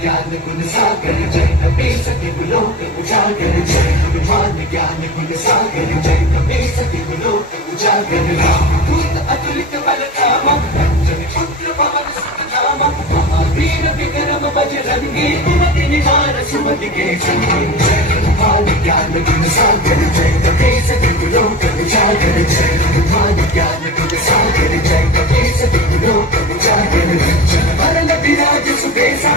ज्ञान गुण सागर जय कपी सती लोक उजागर जय विमान ज्ञान गुण सागर जय कपी सती लोक उजागर भूत अतुलित बल धामा रंजन क्षुद्र पवन सुत नामा महावीर विक्रम बजरंगी कुमति निवार सुमति के संगी जय विमान ज्ञान गुण सागर जय कपी सती लोक उजागर जय विमान ज्ञान गुण सागर जय कपी सती लोक उजागर जन भरन विराज सुबेसा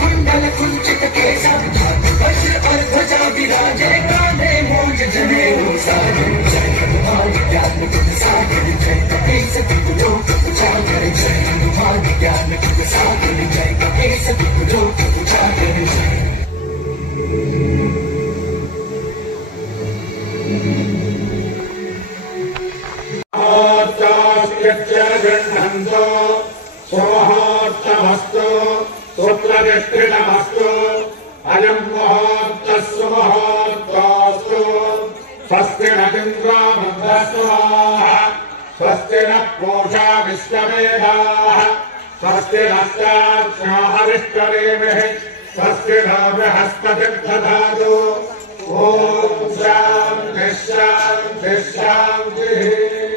कुंडल कुंचित केसा वज्र और ध्वजा विराजे कांधे मूंज जने सागर जय हनुमान ज्ञान गुण सागर जय कपीस लोक उजागर जय हनुमान ज्ञान गुण सागर जय कपीस लोक उजागर जय गृह्णन्तो सुमुहूर्तमस्तु सूत्रनिष्ठितमस्तु अयं मुहूर्तः सुमुहूर्तोऽस्तु स्वस्ति न इन्द्रो वृद्धस्वाः स्वस्ति न पूषा विश्ववेदाः स्वस्ति नस्तार्क्ष्यो हरिष्ठरेमिः स्वस्ति न बृहस्पतिर्दधातु ॐ शान्तिः शान्तिः शान्तिः।